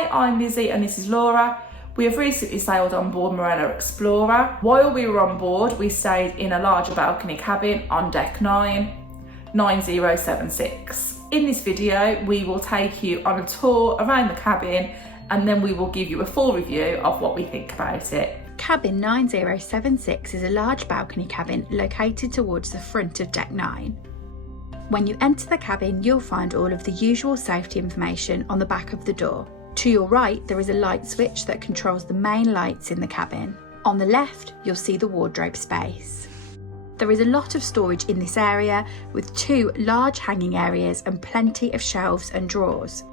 Hi, I'm Lizzie and this is Laura. We have recently sailed on board Marella Explorer. While we were on board, we stayed in a larger balcony cabin on deck 9, 9076. In this video, we will take you on a tour around the cabin and then we will give you a full review of what we think about it. Cabin 9076 is a large balcony cabin located towards the front of deck 9. When you enter the cabin, you'll find all of the usual safety information on the back of the door. To your right, there is a light switch that controls the main lights in the cabin. On the left, you'll see the wardrobe space. There is a lot of storage in this area with 2 large hanging areas and plenty of shelves and drawers.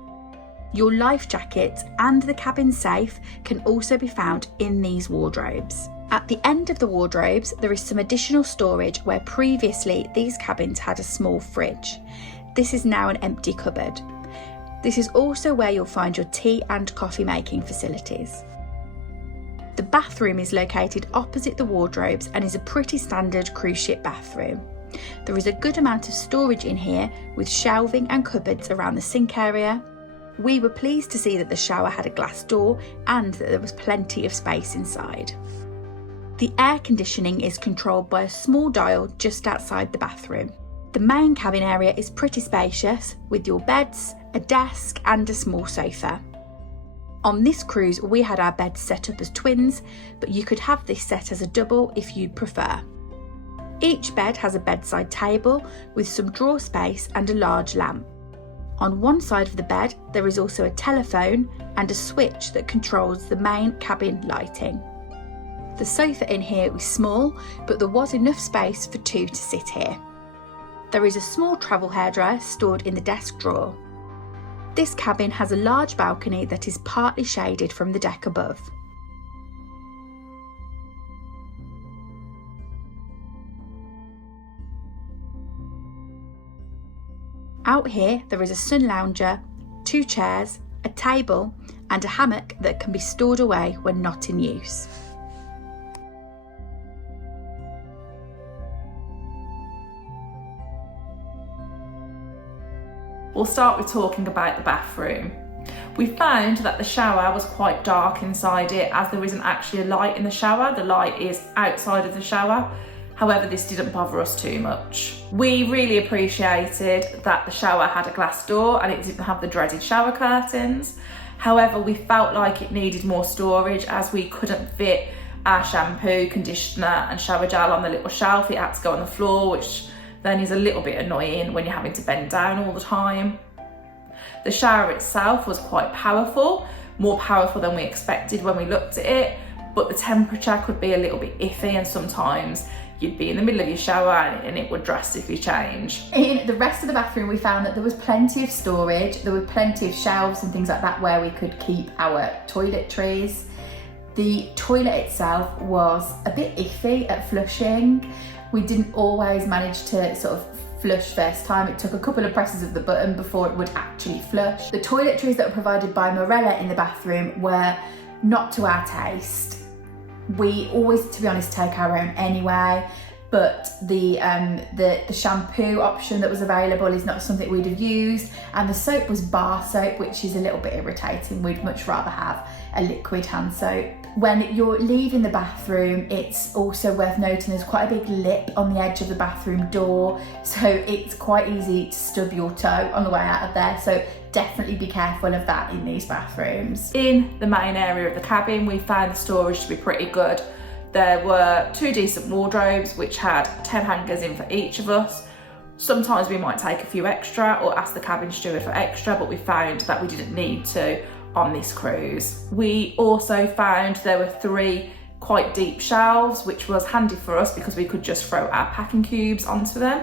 Your life jacket and the cabin safe can also be found in these wardrobes. At the end of the wardrobes, there is some additional storage where previously these cabins had a small fridge. This is now an empty cupboard. This is also where you'll find your tea and coffee making facilities. The bathroom is located opposite the wardrobes and is a pretty standard cruise ship bathroom. There is a good amount of storage in here with shelving and cupboards around the sink area. We were pleased to see that the shower had a glass door and that there was plenty of space inside. The air conditioning is controlled by a small dial just outside the bathroom. The main cabin area is pretty spacious with your beds, a desk and a small sofa. On this cruise we had our beds set up as twins, but you could have this set as a double if you'd prefer. Each bed has a bedside table with some drawer space and a large lamp. On one side of the bed there is also a telephone and a switch that controls the main cabin lighting. The sofa in here was small, but there was enough space for 2 to sit here. There is a small travel hairdryer stored in the desk drawer. This cabin has a large balcony that is partly shaded from the deck above. Out here there is a sun lounger, 2 chairs, a table and a hammock that can be stored away when not in use. We'll start with talking about the bathroom. We found that the shower was quite dark inside it as there isn't actually a light in the shower. The light is outside of the shower. However, this didn't bother us too much. We really appreciated that the shower had a glass door and it didn't have the dreaded shower curtains. However, we felt like it needed more storage as we couldn't fit our shampoo, conditioner and shower gel on the little shelf. It had to go on the floor, which then is a little bit annoying when you're having to bend down all the time. The shower itself was quite powerful, more powerful than we expected when we looked at it, but the temperature could be a little bit iffy and sometimes you'd be in the middle of your shower and it would drastically change. In the rest of the bathroom we found that there was plenty of storage, there were plenty of shelves and things like that where we could keep our toiletries. The toilet itself was a bit iffy at flushing. We didn't always manage to sort of flush first time. It took a couple of presses of the button before it would actually flush. The toiletries that were provided by Marella in the bathroom were not to our taste. We always, to be honest, take our own anyway, but the shampoo option that was available is not something we'd have used, and the soap was bar soap, which is a little bit irritating. We'd much rather have a liquid hand soap. When you're leaving the bathroom, it's also worth noting there's quite a big lip on the edge of the bathroom door, so it's quite easy to stub your toe on the way out of there, so definitely be careful of that in these bathrooms. In the main area of the cabin, we found the storage to be pretty good. There were 2 decent wardrobes which had 10 hangers in for each of us. Sometimes we might take a few extra or ask the cabin steward for extra, but we found that we didn't need to on this cruise. We also found there were 3 quite deep shelves, which was handy for us because we could just throw our packing cubes onto them.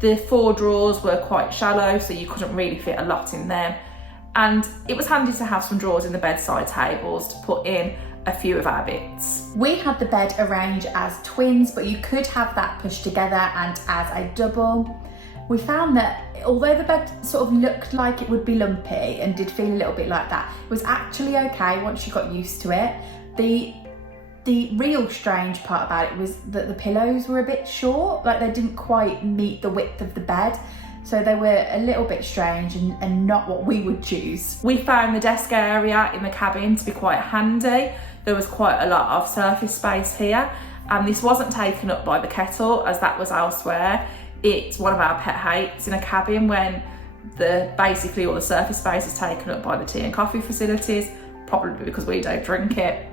The 4 drawers were quite shallow, so you couldn't really fit a lot in them. And it was handy to have some drawers in the bedside tables to put in a few of our bits. We had the bed arranged as twins, but you could have that pushed together and as a double. We found that although the bed sort of looked like it would be lumpy and did feel a little bit like that, it was actually okay once you got used to it. The real strange part about it was that the pillows were a bit short, like they didn't quite meet the width of the bed. So they were a little bit strange and not what we would choose. We found the desk area in the cabin to be quite handy. There was quite a lot of surface space here, and this wasn't taken up by the kettle as that was elsewhere. It's one of our pet hates in a cabin when basically all the surface space is taken up by the tea and coffee facilities, probably because we don't drink it.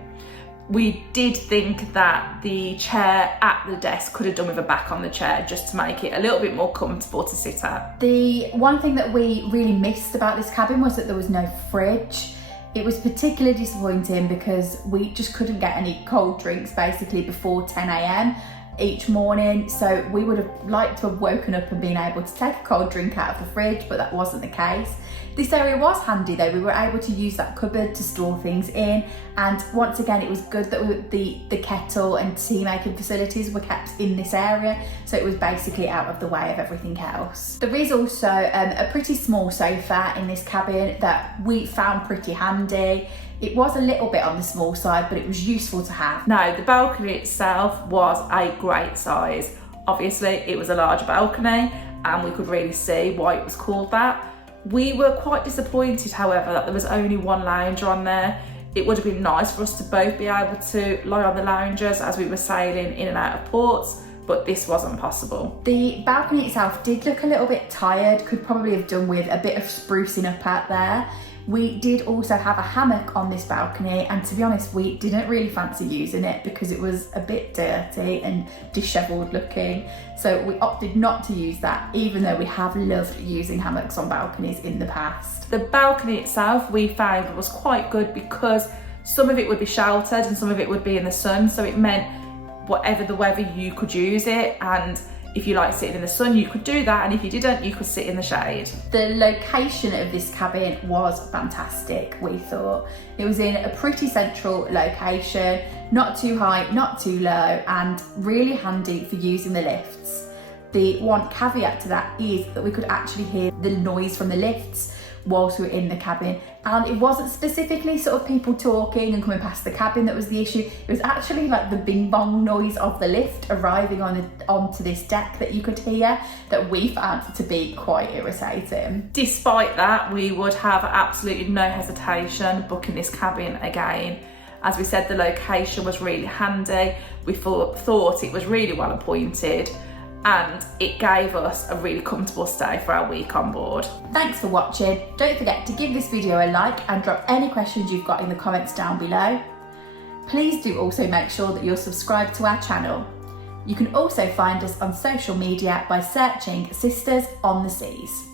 We did think that the chair at the desk could have done with a back on the chair just to make it a little bit more comfortable to sit at. The one thing that we really missed about this cabin was that there was no fridge. It was particularly disappointing because we just couldn't get any cold drinks basically before 10 a.m. each morning, so we would have liked to have woken up and been able to take a cold drink out of the fridge, but that wasn't the case. This area was handy though. We were able to use that cupboard to store things in, and once again it was good that the kettle and tea making facilities were kept in this area, so it was basically out of the way of everything else. There is also a pretty small sofa in this cabin that we found pretty handy. It was a little bit on the small side, but it was useful to have. Now, the balcony itself was a great size. Obviously, it was a large balcony and we could really see why it was called that. We were quite disappointed, however, that there was only one lounger on there. It would have been nice for us to both be able to lie on the loungers as we were sailing in and out of ports, but this wasn't possible. The balcony itself did look a little bit tired, could probably have done with a bit of sprucing up out there. We did also have a hammock on this balcony, and to be honest, we didn't really fancy using it because it was a bit dirty and dishevelled looking. So we opted not to use that, even though we have loved using hammocks on balconies in the past. The balcony itself we found was quite good because some of it would be sheltered and some of it would be in the sun, so it meant whatever the weather you could use it, and if you like sitting in the sun you could do that, and if you didn't you could sit in the shade. The location of this cabin was fantastic, we thought. It was in a pretty central location, not too high, not too low, and really handy for using the lifts. The one caveat to that is that we could actually hear the noise from the lifts whilst we were in the cabin, and it wasn't specifically sort of people talking and coming past the cabin that was the issue. It was actually like the bing bong noise of the lift arriving onto this deck that you could hear, that we found to be quite irritating. Despite that, we would have absolutely no hesitation booking this cabin again. As we said, the location was really handy. We thought it was really well appointed, and it gave us a really comfortable stay for our week on board. Thanks for watching. Don't forget to give this video a like and drop any questions you've got in the comments down below. Please do also make sure that you're subscribed to our channel. You can also find us on social media by searching Sisters on the Seas.